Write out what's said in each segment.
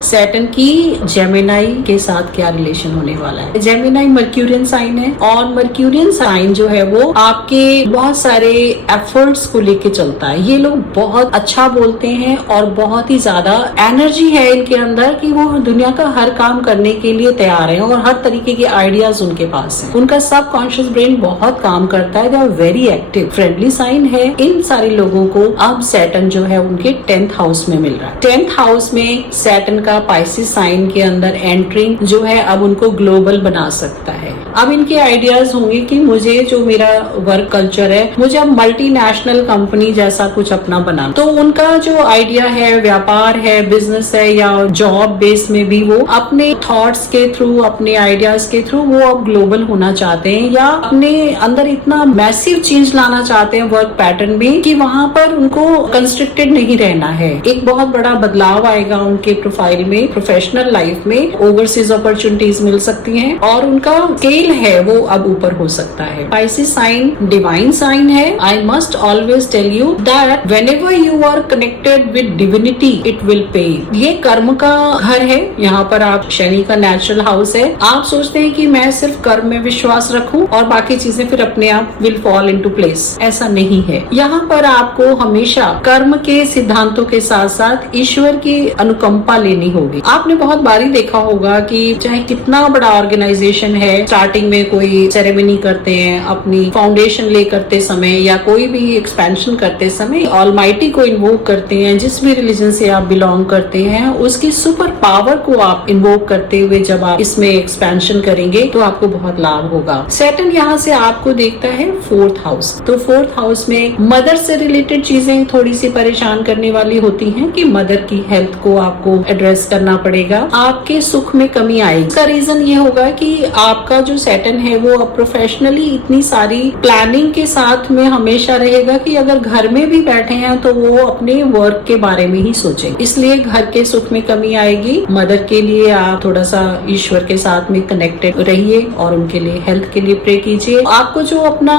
Saturn की Gemini के साथ क्या रिलेशन होने वाला है। जेमिनाई मर्क्यूरियन साइन है और मर्क्यूरियन साइन जो है वो आपके बहुत सारे एफर्ट्स को लेके चलता है। ये लोग बहुत अच्छा बोलते हैं और बहुत ही ज्यादा एनर्जी है इनके अंदर कि वो दुनिया का हर काम करने के लिए तैयार है और हर तरीके के आइडियाज उनके पास है। उनका सब कॉन्शियस ब्रेन बहुत काम करता है। They are very active. Friendly sign है। इन सारे लोगों को अब सैटर्न जो है उनके 10th हाउस में मिल रहा है। 10th हाउस में सैटर्न का पाइसिस साइन के अंदर एंट्रिंग जो है अब उनको ग्लोबल बना सकता है। अब इनके आइडियाज होंगे कि मुझे जो मेरा वर्क कल्चर है मुझे अब मल्टीनेशनल कंपनी जैसा कुछ अपना बनाना। तो उनका जो आइडिया है, व्यापार है, बिजनेस है या जॉब बेस में भी वो अपने थॉट्स के थ्रू, अपने आइडियाज के थ्रू वो अब ग्लोबल होना चाहते हैं या अपने अंदर इतना मैसिव चेंज लाना चाहते हैं वर्क पैटर्न में कि वहां पर उनको कंस्ट्रिक्टेड नहीं रहना है। एक बहुत बड़ा बदलाव आएगा उनके प्रोफाइल में, प्रोफेशनल लाइफ में। ओवरसीज अपॉर्चुनिटीज मिल सकती हैं और उनका स्केल है वो अब ऊपर हो सकता है। पाइसिस साइन डिवाइन साइन है। I must always tell you that whenever you are connected with divinity it will pay. ये कर्म का घर है। यहाँ पर आप शनि का नेचुरल हाउस है। आप सोचते हैं कि मैं सिर्फ कर्म में विश्वास रखूं और बाकी चीजें फिर अपने आप विल फॉल इनटू प्लेस। ऐसा नहीं है। यहाँ पर आपको हमेशा कर्म के सिद्धांतों के साथ साथ ईश्वर की अनुकंपा लेनी होगी। आपने बहुत बारी देखा होगा कि चाहे कितना बड़ा ऑर्गेनाइजेशन है, स्टार्टिंग में कोई सेरेमनी करते हैं, अपनी फाउंडेशन ले करते समय या कोई भी एक्सपेंशन करते समय ऑलमाइटी को इन्वोक करते हैं। जिस भी रिलीजन से आप बिलोंग करते हैं उसकी सुपर पावर को आप इन्वोक करते हुए जब आप इसमें एक्सपेंशन करेंगे तो आपको बहुत लाभ होगा। सैटर्न यहाँ से आपको देखता है 4th हाउस। तो 4th हाउस में मदर से रिलेटेड चीजें थोड़ी सी परेशान करने वाली होती हैं कि मदर की हेल्थ को आपको एड्रेस करना पड़ेगा। आपके सुख में कमी आएगी। इसका रीजन ये होगा कि आपका जो सैटर्न है वो अब प्रोफेशनली इतनी सारी प्लानिंग के साथ में हमेशा रहेगा कि अगर घर में भी बैठे हैं तो वो अपने वर्क के बारे में ही सोचे। इसलिए घर के सुख में कमी आएगी। मदर के लिए आप थोड़ा सा ईश्वर के साथ में कनेक्टेड रहिए और उनके लिए हेल्थ के लिए प्रे कीजिए। आपको जो अपना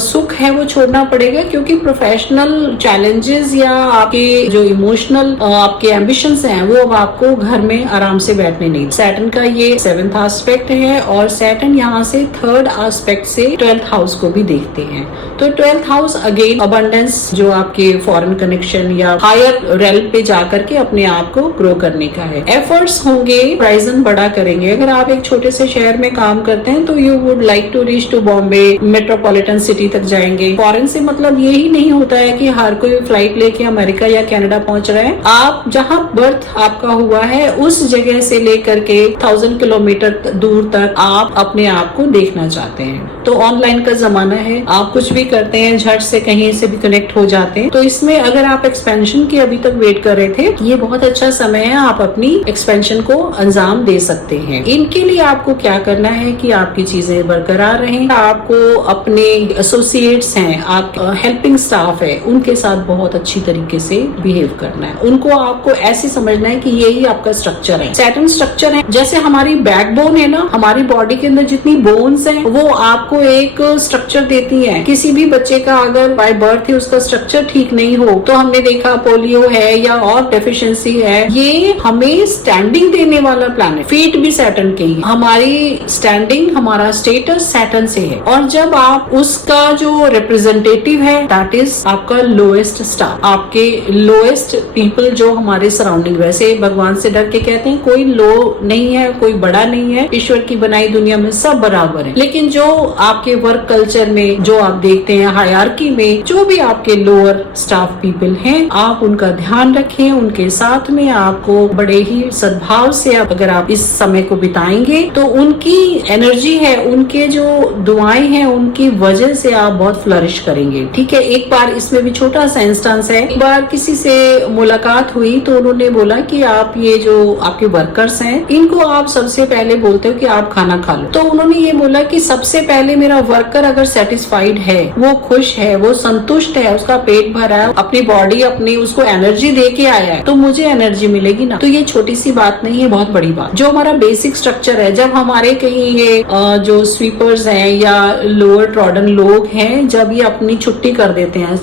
सुख है वो छोड़ना पड़ेगा क्योंकि प्रोफेशनल चैलेंजेस या आपके जो इमोशनल आपके एम्बिशंस हैं वो अब आपको घर में आराम से बैठने नहीं। सैटर्न का ये 7th एस्पेक्ट है और सैटर्न यहाँ से 3rd एस्पेक्ट से 12th हाउस को भी देखते हैं। तो 12th हाउस अगेन अबंडेंस, जो आपके फॉरेन कनेक्शन या हायर रेल पे जाकर के अपने आप को ग्रो करने का है। एफर्ट्स होंगे, होराइजन बड़ा करेंगे। अगर आप एक छोटे से शहर में काम करते हैं तो you would like to reach to Bombay, metropolitan city तक जाएंगे। फॉरेन से मतलब यही नहीं होता है कि हर कोई फ्लाइट लेके अमेरिका या कनाडा पहुंच रहा है। आप जहाँ बर्थ आपका हुआ है उस जगह से लेकर के 1000 किलोमीटर दूर तक आप अपने आप को देखना चाहते हैं। तो ऑनलाइन का जमाना है, आप कुछ भी करते हैं झट से कहीं से भी कनेक्ट हो जाते हैं। तो इसमें अगर आप एक्सपेंशन की अभी तक वेट कर रहे थे, ये बहुत अच्छा समय है, आप अपनी एक्सपेंशन को अंजाम दे सकते हैं। इनके लिए आपको क्या करना है कि आपकी चीजें बरकरार रहें। आपको अपने एसोसिएट्स हैं, आप हेल्पिंग स्टाफ है, उनके साथ बहुत अच्छी तरीके से बिहेव करना है। उनको आपको ऐसे समझना है कि यही आपका स्ट्रक्चर है। सैटर्न स्ट्रक्चर है जैसे हमारी बैकबोन है ना, हमारी बॉडी के अंदर जितनी बोन्स हैं वो आपको एक स्ट्रक्चर देती हैं। किसी भी बच्चे का अगर बाय बर्थ ही उसका स्ट्रक्चर ठीक नहीं हो तो हमने देखा पोलियो है या और डेफिशिएंसी है, ये हमें स्टैंडिंग देने वाला प्लैनेट। फीट भी सैटर्न के ही, हमारी स्टैंडिंग, हमारा स्टेटस सैटर्न से है। और जब आप उसका जो रिप्रेजेंटेटिव है दैट इज आपका लोएस्ट स्टार, आपके लोएस्ट पीपल जो हमारे सराउंडिंग। वैसे भगवान से डर के कहते हैं कोई लो नहीं है, कोई बड़ा नहीं है, ईश्वर की बनाई दुनिया में सब बराबर है। लेकिन जो आपके वर्क कल्चर में जो आप देखते हैं हायरार्की में, जो भी आपके लोअर स्टाफ पीपल हैं, आप उनका ध्यान रखें। उनके साथ में आपको बड़े ही सद्भाव से अगर आप इस समय को बिताएंगे तो उनकी एनर्जी है, उनके जो दुआएं हैं, उनकी वजह से आप बहुत फ्लरिश करेंगे। ठीक है। एक बार इसमें भी छोटा सा इंस्टेंस है। एक बार किसी से मुलाकात हुई तो उन्होंने बोला कि आप ये जो आपके वर्कर्स हैं इनको आप सबसे पहले बोलते हो कि आप खाना खा लो, तो उन्होंने ये बोला कि सबसे पहले मेरा वर्कर अगर सेटिस्फाइड है, वो खुश है, वो संतुष्ट है, उसका पेट भरा है, अपनी बॉडी अपनी उसको एनर्जी दे के आया है, तो मुझे एनर्जी मिलेगी ना। तो ये छोटी सी बात नहीं है, बहुत बड़ी बात। जो हमारा बेसिक स्ट्रक्चर है, जब हमारे कहीं ये जो स्वीपर्स हैं या लोअर ट्रॉडन लोग हैं, जब ये अपनी छुट्टी कर देते हैं,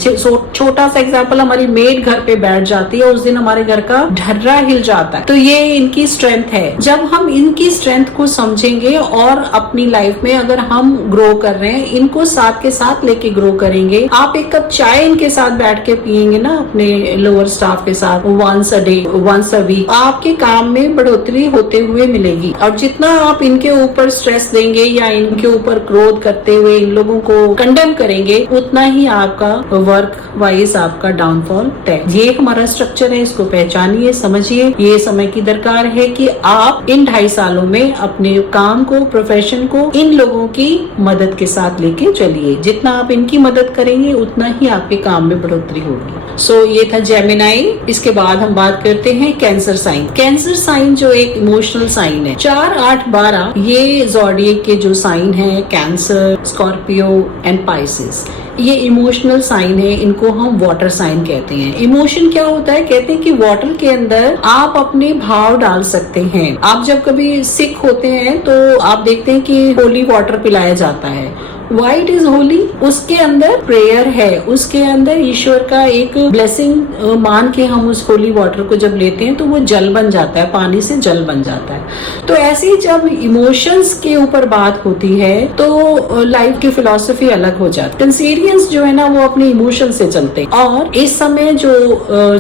छोटा सा एग्जाम्पल, हमारी मेड घर पे बैठ जाती है, उस दिन हमारे घर का ढर्रा हिल जाता है, तो ये इनकी स्ट्रेंथ है। जब हम इनकी स्ट्रेंथ को समझेंगे और अपनी लाइफ में अगर हम ग्रो कर रहे हैं, इनको साथ के साथ लेके ग्रो करेंगे। आप एक कप चाय इनके साथ बैठ के पियेंगे ना अपने लोअर स्टाफ के साथ, once a day, once a week, आपके काम में बढ़ोतरी होते हुए मिलेगी। और जितना आप इनके ऊपर स्ट्रेस देंगे या इनके ऊपर क्रोध करते हुए इन लोगों को कंडेम करेंगे, उतना ही आपका वर्क वाइज आपका डाउनफॉल तय। ये हमारा स्ट्रक्चर है, इसको पहचानिए, समझिए। ये समय की दरकार है कि आप इन 2.5 सालों में अपने काम को, प्रोफेशन को इन लोगों की मदद के साथ लेके चलिए। जितना आप इनकी मदद करेंगे उतना ही आपके काम में बढ़ोतरी होगी। सो ये था जेमिनाई। इसके बाद हम बात करते हैं कैंसर साइन। कैंसर साइन जो एक इमोशनल साइन है, 4, 8, 12 ये ज़ोडिएक के जो साइन है, कैंसर, स्कॉर्पियो एंड पाइसेस, ये इमोशनल साइन है। इनको हम वाटर साइन कहते हैं। इमोशन क्या होता है? कहते हैं कि वाटर के अंदर आप अपने भाव डाल सकते हैं। आप जब कभी सिक होते हैं तो आप देखते हैं कि होली वाटर पिलाया जाता है। Why it is holy? उसके अंदर प्रेयर है, उसके अंदर ईश्वर का एक ब्लेसिंग मान के हम उस होली वाटर को जब लेते हैं तो वो जल बन जाता है, पानी से जल बन जाता है। तो ऐसे ही जब इमोशंस के ऊपर बात होती है तो लाइफ की फिलॉसफी अलग हो जाती है। कैंसेरियंस जो है ना वो अपने इमोशन से चलते हैं, और इस समय जो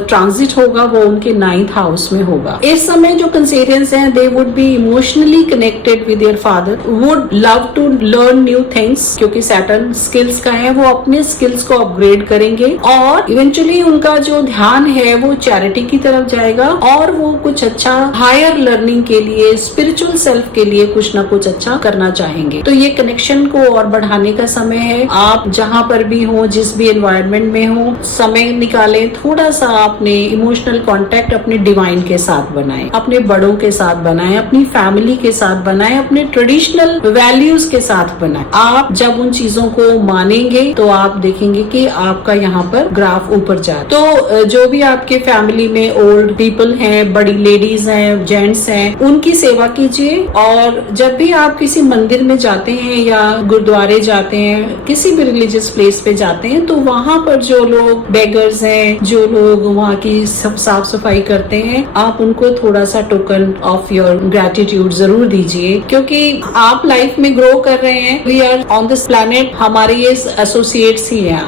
ट्रांजिट होगा वो उनके 9th हाउस में होगा। इस समय जो कैंसेरियंस हैं, they would be emotionally connected with their father, would love to learn new things, क्योंकि सैटर्न स्किल्स का है, वो अपने स्किल्स को अपग्रेड करेंगे और इवेंचुअली उनका जो ध्यान है वो चैरिटी की तरफ जाएगा और वो कुछ अच्छा हायर लर्निंग के लिए, स्पिरिचुअल सेल्फ के लिए कुछ ना कुछ अच्छा करना चाहेंगे। तो ये कनेक्शन को और बढ़ाने का समय है। आप जहां पर भी हो, जिस भी एनवायरनमेंट में हो, समय निकालें, थोड़ा सा अपने इमोशनल कांटेक्ट अपने डिवाइन के साथ बनाएं, अपने बड़ों के साथ बनाएं, अपनी फैमिली के साथ बनाएं, अपने ट्रेडिशनल वैल्यूज के साथ बनाएं। आप जब उन चीजों को मानेंगे तो आप देखेंगे कि आपका यहाँ पर ग्राफ ऊपर जाए। तो जो भी आपके फैमिली में ओल्ड पीपल हैं, बड़ी लेडीज हैं, जेंट्स हैं, उनकी सेवा कीजिए। और जब भी आप किसी मंदिर में जाते हैं या गुरुद्वारे जाते हैं, किसी भी रिलीजियस प्लेस पे जाते हैं, तो वहाँ पर जो लोग बेगर्स हैं, जो लोग वहाँ की सब साफ सफाई करते हैं, आप उनको थोड़ा सा टोकन ऑफ योर ग्रेटिट्यूड जरूर दीजिए, क्योंकि आप लाइफ में ग्रो कर रहे हैं। We are on this planet, हमारे ये एसोसिएट्स ही हैं,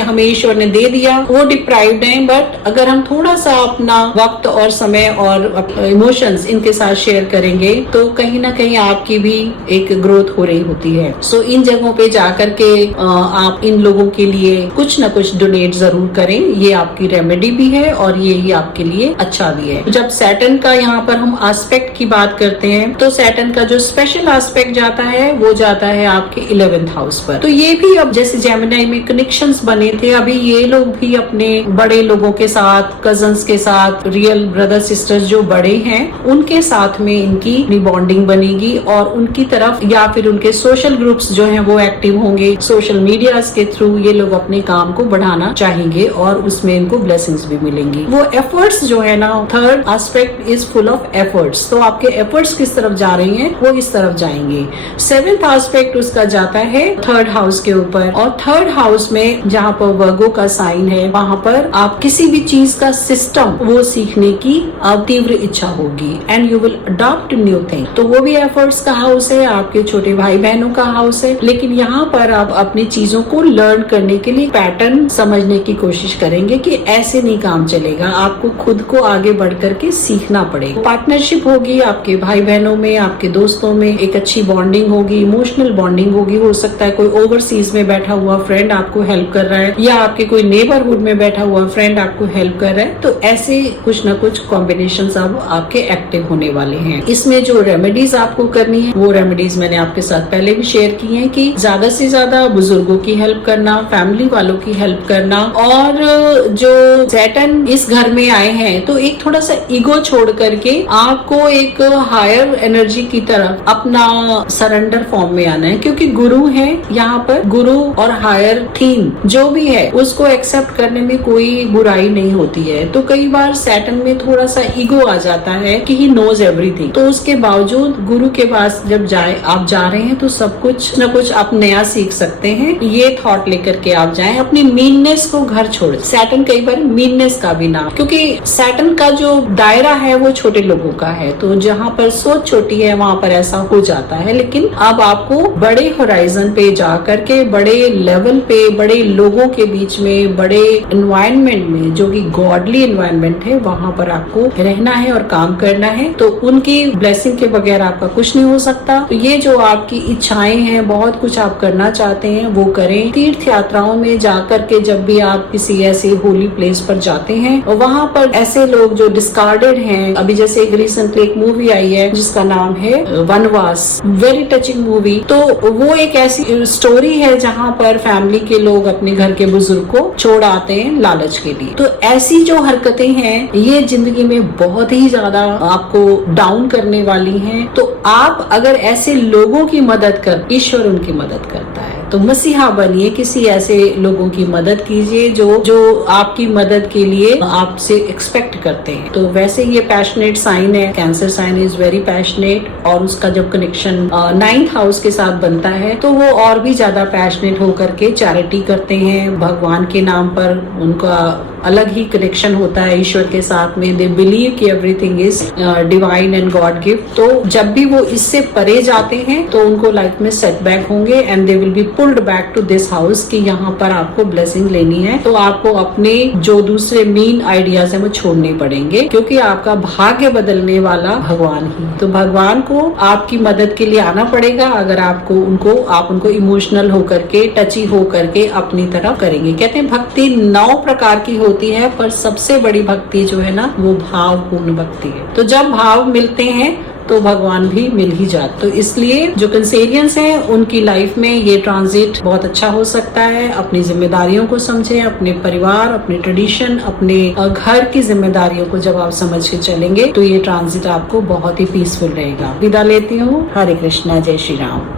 हमें ईश्वर ने दे दिया, वो डिप्राइव्ड हैं, बट अगर हम थोड़ा सा अपना वक्त और समय और इमोशंस इनके साथ शेयर करेंगे तो कहीं ना कहीं आपकी भी एक ग्रोथ हो रही होती है। सो इन जगहों पे जाकर के आप इन लोगों के लिए कुछ ना कुछ डोनेट जरूर करें। ये आपकी रेमेडी भी है और ये ही आपके लिए अच्छा भी है। जब सैटर्न का यहाँ पर हम एस्पेक्ट की बात करते हैं तो सैटर्न का जो स्पेशल एस्पेक्ट जाता है वो जाता है आपके 11th हाउस पर। तो ये भी अब जैसे जेमिनी में कनेक्शंस बने थे, अभी ये लोग भी अपने बड़े लोगों के साथ, कजन्स के साथ, रियल ब्रदर सिस्टर्स जो बड़े हैं उनके साथ में इनकी बॉन्डिंग बनेगी और उनकी तरफ या फिर उनके सोशल ग्रुप्स जो हैं वो एक्टिव होंगे। सोशल मीडिया के थ्रू ये लोग अपने काम को बढ़ाना चाहेंगे और उसमें इनको ब्लेसिंग्स भी मिलेंगी। वो एफर्ट्स जो है ना, third aspect is full of efforts, तो आपके एफर्ट्स किस तरफ जा रही हैं वो इस तरफ जाएंगे। 7th एस्पेक्ट उसका जाता है 3rd हाउस के ऊपर, और 3rd हाउस में जहाँ पर वर्गो का साइन है वहाँ पर आप किसी भी चीज का सिस्टम वो सीखने की तीव्र इच्छा होगी and you will adopt new thing. तो वो भी एफर्ट्स का हाउस है, आपके छोटे भाई बहनों का हाउस है, लेकिन यहाँ पर आप अपनी चीजों को लर्न करने के लिए पैटर्न समझने की कोशिश करेंगे कि ऐसे नहीं काम चलेगा, आपको खुद को आगे बढ़ करके सीखना पड़ेगा। पार्टनरशिप होगी आपके भाई बहनों में, आपके दोस्तों में, एक अच्छी बॉन्डिंग होगी, इमोशनल बॉन्डिंग होगी। हो सकता सकता है कोई ओवरसीज में बैठा हुआ फ्रेंड आपको हेल्प कर रहा है, या आपके कोई नेबरहुड में बैठा हुआ फ्रेंड आपको हेल्प कर रहा है। तो ऐसे कुछ ना कुछ कॉम्बिनेशन अब आपके एक्टिव होने वाले हैं। इसमें जो रेमेडीज आपको करनी है वो रेमेडीज मैंने आपके साथ पहले भी शेयर की हैं कि ज्यादा से ज्यादा बुजुर्गों की हेल्प करना, फैमिली वालों की हेल्प करना, और जो सैटर्न इस घर में आए हैं तो एक थोड़ा सा ईगो छोड़ करके आपको एक हायर एनर्जी की तरफ अपना सरेंडर फॉर्म में आना है, क्योंकि गुरु है यहाँ पर। गुरु और हायर थीम जो भी है उसको एक्सेप्ट करने में कोई बुराई नहीं होती है। तो कई बार सैटर्न में थोड़ा सा ईगो आ जाता है कि ही नोज एवरीथिंग, तो उसके बावजूद गुरु के पास जब आप जा रहे हैं तो सब कुछ न कुछ आप नया सीख सकते हैं। ये थॉट लेकर के आप जाएं, अपनी मीननेस को घर छोड़। सैटर्न कई बार मीननेस का भी नाम, क्योंकि सैटर्न का जो दायरा है वो छोटे लोगों का है, तो जहाँ पर सोच छोटी है वहाँ पर ऐसा हो जाता है। लेकिन अब आपको बड़े होराइजन पे जा करके, बड़े लेवल पे, बड़े लोगों के बीच में, बड़े एनवायरनमेंट में, जो कि गॉडली एनवायरनमेंट है, वहाँ पर आपको रहना है और काम करना है। तो उनकी ब्लेसिंग के बगैर आपका कुछ नहीं हो सकता। तो ये जो आपकी इच्छाएं हैं, बहुत कुछ आप करना चाहते हैं वो करें। तीर्थ यात्राओं में जाकर के जब भी आप किसी ऐसे होली प्लेस पर जाते हैं, वहाँ पर ऐसे लोग जो डिस्कार्डेड हैं, अभी जैसे एक रिसेंटली एक मूवी आई है जिसका नाम है वनवास, वेरी टचिंग मूवी। तो वो एक ऐसी स्टोरी है जहाँ पर फैमिली के लोग अपने घर के बुजुर्ग को छोड़ आते हैं लालच के लिए। तो ऐसी जो हरकतें हैं ये जिंदगी में बहुत ही ज्यादा आपको डाउन करने वाली हैं। तो आप अगर ऐसे लोगों की मदद कर, ईश्वर उनकी मदद करता है, तो मसीहा बनिए, किसी ऐसे लोगों की मदद कीजिए जो आपकी मदद के लिए आपसे एक्सपेक्ट करते हैं। तो वैसे ये पैशनेट साइन है, cancer sign is very passionate, और उसका जब कनेक्शन 9th हाउस के साथ बनता है तो वो और भी ज्यादा पैशनेट होकर के चैरिटी करते हैं भगवान के नाम पर। उनका अलग ही कनेक्शन होता है ईश्वर के साथ में। दे बिलीव कि everything is divine and God gift. तो जब भी वो इससे परे जाते हैं तो उनको लाइफ में सेटबैक होंगे and they will be pulled back to this house कि यहाँ पर आपको ब्लेसिंग लेनी है। तो आपको अपने जो दूसरे मीन आइडियाज हैं वो छोड़ने पड़ेंगे, क्योंकि आपका भाग्य बदलने वाला भगवान ही। तो भगवान को आपकी मदद के लिए आना पड़ेगा अगर आप उनको इमोशनल होकर के, टची होकर के अपनी तरफ करेंगे। कहते हैं भक्ति 9 प्रकार की होती है, पर सबसे बड़ी भक्ति जो है ना वो भावपूर्ण भक्ति है। तो जब भाव मिलते हैं तो भगवान भी मिल ही जाते। तो इसलिए जो कैंसेरियंस हैं उनकी लाइफ में ये ट्रांजिट बहुत अच्छा हो सकता है। अपनी जिम्मेदारियों को समझें, अपने परिवार, अपने ट्रेडिशन, अपने घर की जिम्मेदारियों को जब आप समझ के चलेंगे तो ये ट्रांजिट आपको बहुत ही पीसफुल रहेगा। विदा लेती हूँ। हरे कृष्णा, जय श्री राम।